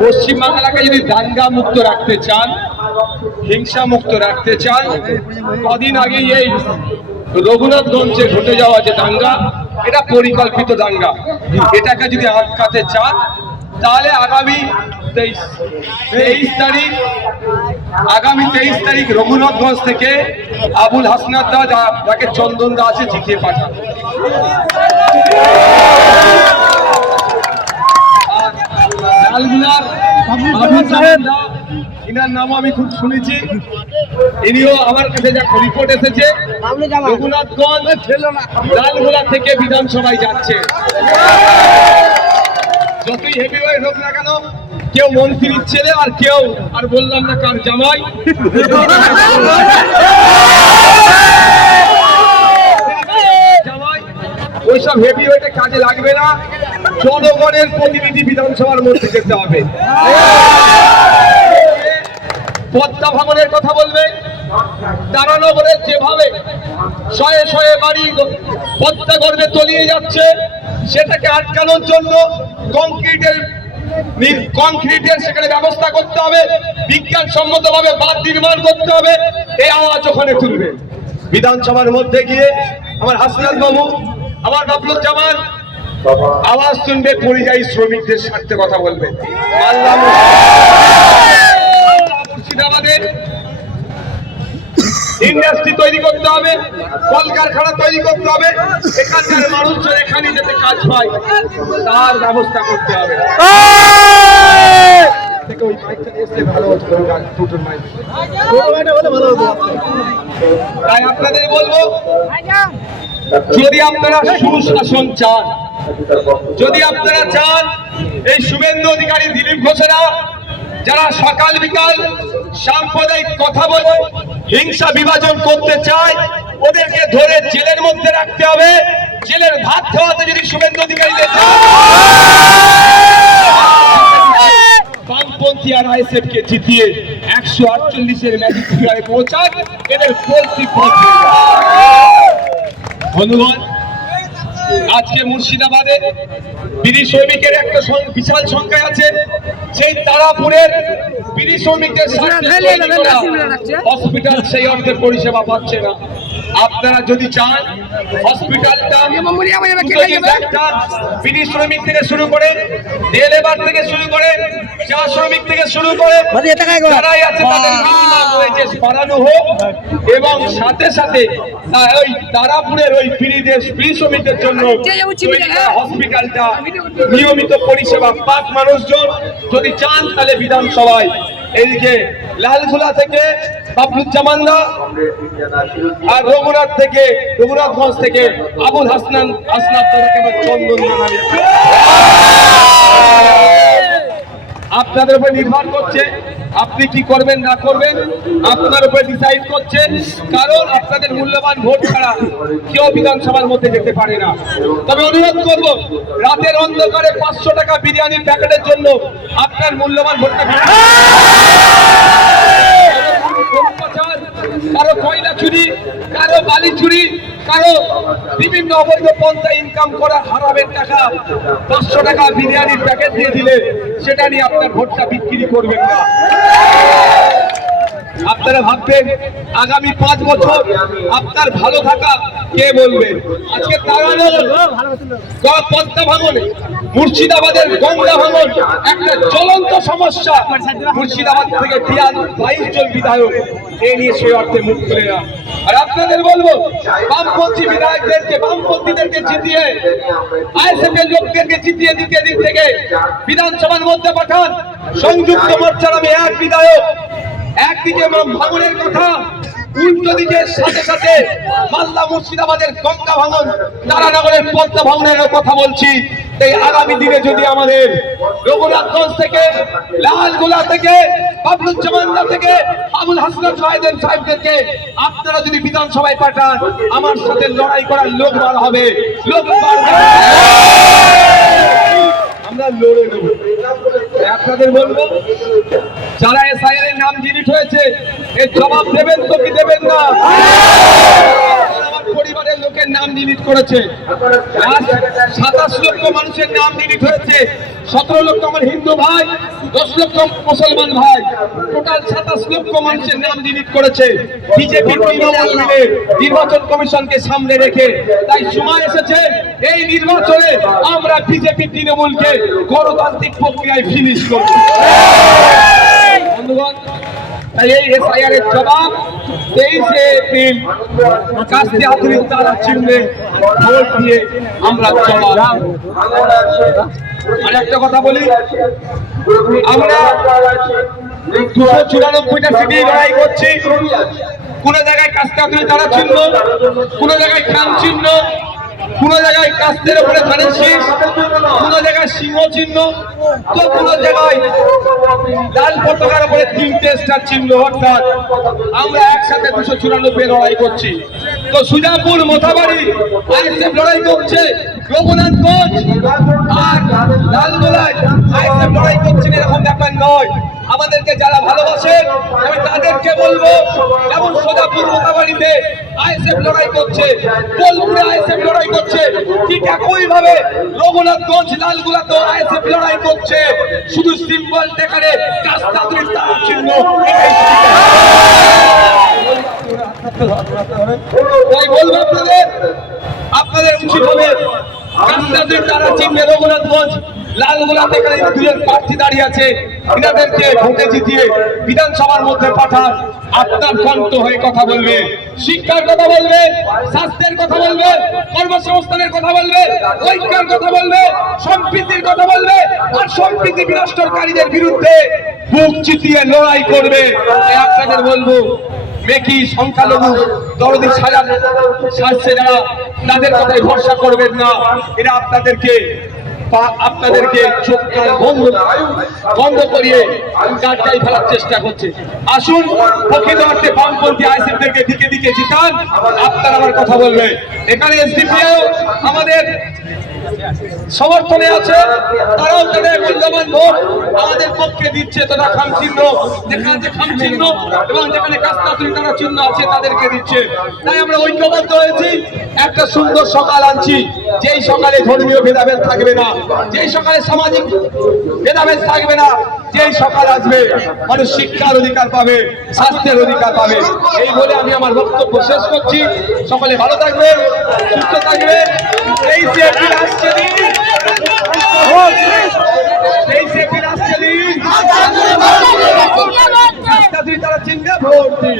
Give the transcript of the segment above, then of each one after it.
পশ্চিমবাংলাকে যদি দাঙ্গা মুক্ত রাখতে চান, হিংসা মুক্ত রাখতে চান, কদিন আগে এই রঘুনাথগঞ্জে ঘটে যাওয়া যে দাঙ্গা, এটা পরিকল্পিত দাঙ্গা। এটাকে যদি আটকাতে চান তাহলে আগামী 23 তারিখ রঘুনাথগঞ্জ থেকে আবুল হাসনাত দা, যাকে চন্দন দা আছে, জিতিয়ে পাঠান। লালগুলার ইনার নামও আমি খুব শুনেছি, ইনিও আমার কাছে যা রিপোর্ট এসেছে রঘুনাথগঞ্জ লালগুলা থেকে বিধানসভায় যাচ্ছে। যতই হেভিওয়েট হোক না কেন, কেউ মন্ত্রীর ছেলে আর কেউ আর বললাম না কার জামাই, ওইসব হেভিওয়েটে কাজে লাগবে না। জনগণের প্রতিনিধি বিধানসভার মধ্যে যেতে হবে। পদ্মা ভাঙনের কথা বলবে, তারানগরের যেভাবে শয়ে শয়ে বাড়ি পদ্মা গর্ভে তলিয়ে যাচ্ছে, সেটাকে আটকানোর জন্য কংক্রিটের সেখানে ব্যবস্থা করতে হবে, বিজ্ঞানসম্মত ভাবে বাঁধ নির্মাণ করতে হবে। এই আওয়াজ ওখানে তুলবে। বিধানসভার মধ্যে গিয়ে আমার হাসনাত বাবু, আমার বাবলুজ্জামান আওয়াজ শুনবে, পরিযায়ী শ্রমিকদের স্বার্থে কথা বলবে। মুর্শিদাবাদের ইন্ডাস্ট্রি তৈরি করতে হবে, কলকারখানা তৈরি করতে হবে, এখানকার মানুষজন এখানে যাতে কাজ পায় তার ব্যবস্থা করতে হবে। তাই আপনাদের বলবো, যদি আপনারা সুশাসন চান, যদি আপনারা চান এই শুভেন্দু অধিকারী, দিলীপ ঘোষেরা যারা সকাল বিকাল সাম্প্রদায়িক কথা বলে হিংসা বিভাজন করতে চায়, ওদেরকে ধরে জেলের মধ্যে রাখতে হবে। জেলের ভাত খাওয়াতে যদি শুভেন্দু অধিকারীদের বামপন্থী আর আইএসএফ কে জিতিয়ে 148-এর ম্যাজিক ফিগারে পৌঁছান, এদের পোলট্রি পথ। ধন্যবাদ। আজকে মুর্শিদাবাদে বিড়ি শ্রমিকের একটা বিশাল সংখ্যা আছে। সেই তারাপুরের বিড়ি শ্রমিকদের হসপিটাল সেই অর্থে পরিষেবা পাচ্ছে না। আপনারা যদি চান হসপিটালটা বিড়ি শ্রমিক থেকে শুরু করে, রেলেবার থেকে শুরু করে, চা শ্রমিক থেকে শুরু করে যারাই আছে তাদের মিনিমাম ওয়েজেস বাড়ানো হোক, এবং সাথে সাথে ওই তারাপুরের ওই বিড়ি শ্রমিকদের জন্য হসপিটালটা নিয়মিত পরিষেবা পাক মানুষজন। যদি চান তাহলে বিধানসভায় এদিকে লালগুলা থেকে বাবলুজ্জামান দা আর রঘুনাথগঞ্জ থেকে আবুল হাসনাত দাকে চন্দন জানাবে। আপনাদের উপর নির্ভর করছে, আপনি কি করবেন না করবেন আপনার উপরে ডিসাইড করছে। কারণ আপনাদের মূল্যবান ভোট ছাড়া কেউ বিধানসভার মধ্যে যেতে পারে না। তবে অনুরোধ করব, রাতের অন্ধকারে 500 টাকা বিরিয়ানির প্যাকেটের জন্য আপনার মূল্যবান ভোটটা, কারো কয়লা চুরি, কারো বালি চুরি, কারো বিভিন্ন অবৈধ পন্থা ইনকাম করা হারামের টাকা 500 টাকা বিরিয়ানির প্যাকেট দিয়ে দিলে সেটা নিয়ে আপনার ভোটটা বিক্রি করবেন না। আপনারা ভাববেন আগামী 5 বছর আপনার ভালো থাকা কে বলবে? আজকে পদ্মা ভাঙনে, মুর্শিদাবাদের গঙ্গা ভাঙন একটা জ্বলন্ত সমস্যা। মুর্শিদাবাদ থেকে 22 জন বিধায়ক এ নিয়ে সেই অর্থে মুখ খুলে না। আর আপনাদের বলবো, বামপন্থী বিধায়কদেরকে, বামপন্থীদেরকে জিতিয়ে, আইএসএফ এর লোকদেরকে জিতিয়ে দিক থেকে বিধানসভার মধ্যে পাঠান। সংযুক্ত মোর্চার আমি এক বিধায়ক, একদিকে ভাঙনের কথা, উল্টো দিকে সাথে সাথে মালদা মুর্শিদাবাদের গঙ্গা ভাঙন, তারানগরের পদ্মা ভাঙনের কথা বলছি। তাই আগামী দিনে যদি আমাদের রঘুনাথগঞ্জ থেকে, লালগোলা থেকে, বাবলুজ্জামান থেকে আবুল হাসনাত সাহেবদেরকে আপনারা যদি বিধানসভায় পাঠান, আমার সাথে লড়াই করার লোক বার হবে, লোক বাড়বে, আমরা লড়ে নেব। আপনাদের বলবো, যারা এসআইআর এর নাম ডিলিট হয়েছে এর জবাব দেবেন তো কি দেবেন না? আমার পরিবারের লোকের নাম ডিলিট করেছে, 27 লক্ষ মানুষের নাম ডিলিট হয়েছে, 17 লক্ষ আমার হিন্দু ভাই, 10 লক্ষ মুসলমান ভাই, টোটাল 27 লক্ষ মানুষের নাম ডিলিট করেছে বিজেপি তৃণমূল মিলে নির্বাচন কমিশনকে সামনে রেখে। তাই সময় এসেছে এই নির্বাচনে আমরা বিজেপি তৃণমূলকে গণতান্ত্রিক প্রক্রিয়ায় ফিনিশ করব। বন্ধুগণ, তাই এই এসআইআর এর জবাব 23 এপ্রিল কাস্তে আধুনিক তারা চিহ্নে ভোট দিয়ে আমরা জবাব। আর একটা কথা বলি, আমরা 294টা সিটি লড়াই করছি। কোন জায়গায় কাস্তে আধুনিক তারা চিহ্ন, কোন জায়গায় খান চিহ্ন, কোন জায়গায় কাস্তের উপরে ধানের শীষ, কোন জায়গায় সিংহ চিহ্ন, তো কোন জায়গায় লাল পতাকার উপরে 3টে স্টার চিহ্ন। অর্থাৎ আমরা একসাথে 294 লড়াই করছি। তো সুজাপুর, মোথাবাড়ি আইএসএফ লড়াই করছে, রঘুনাথগঞ্জ আর লালগোলায় আইএসএফ লড়াই করছেন, এরকম ব্যাপার নয়। আমাদেরকে যারা ভালোবাসেন আমি তাদেরকে বলবো, যেমন সোজাপুর, মোথাবাড়িতে আইএসএফ লড়াই করছে, বোলপুরে আইএসএফ লড়াই করছে, ঠিক একই ভাবে রঘুনাথগঞ্জ, লালগোলাতেও আইএসএফ লড়াই করছে। শুধু সিম্বল দেখালে কাস্তে আধুনিক তারা চিহ্ন তাই বলবো আপনাদের উচিত হবে কাস্তে আধুনিক তারা চিহ্নে রঘুনাথগঞ্জ, লালগোলাতে এখানে দুজন প্রার্থী দাঁড়িয়ে আছে, এনাদেরকে ভোটে জিতিয়ে বিধানসভার মধ্যে পাঠান। আপনার কণ্ঠ হয়ে কথা বলবে, শিক্ষার কথা বলবে, স্বাস্থ্যের কথা বলবে, কর্মসংস্থানের কথা বলবে, ঐক্যের কথা বলবে, সম্প্রীতির কথা বলবে, আর সম্প্রীতি বিনষ্টকারীদের বিরুদ্ধে বুক চিতিয়ে লড়াই করবে। আপনাদের বলবো, মেকি সংখ্যালঘু দরদি সাজছে যারা, তাদের কথায় ভরসা করবেন না। এরা আপনাদেরকে চোখ কান বন্ধ করিয়ে কাটকাই ফেলার চেষ্টা করছে। আসুন প্রকৃত অর্থে বামপন্থী আইএসএফদেরকে দিকে দিকে জিতান। আপনারা আমার কথা বলবে। এখানে এসডিপিও আমাদের সমর্থনে আছে, তারাও তাদের মূল্যবান ভোট আমাদের পক্ষে দিচ্ছে। তারা খাম চিহ্ন, যেখানে খাম চিহ্ন এবং যেখানে কাস্তে আধুনিক তারা চিহ্ন আছে তাদেরকে দিচ্ছে। তাই আমরা ঐক্যবদ্ধ হয়েছি, একটা সুন্দর সকাল আনছি, যেই সকালে ধর্মীয় ভেদাভেদ থাকবে না, যেই সকালে সামাজিক ভেদাভেদ থাকবে না, যেই সকাল আসবে মানুষ শিক্ষার অধিকার পাবে, স্বাস্থ্যের অধিকার পাবে। এই বলে আমি আমার বক্তব্য শেষ করছি। সকলে ভালো থাকবে, সুস্থ থাকবে। 23 এপ্রিল আসছে দিন, 23 এপ্রিল আসছে দিন, কাস্তে আধুনিক তারা চিহ্নে ভোট দিন।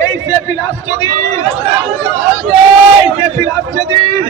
23 এপ্রিল আসছে দিন, 23 এপ্রিল আসছে দিন।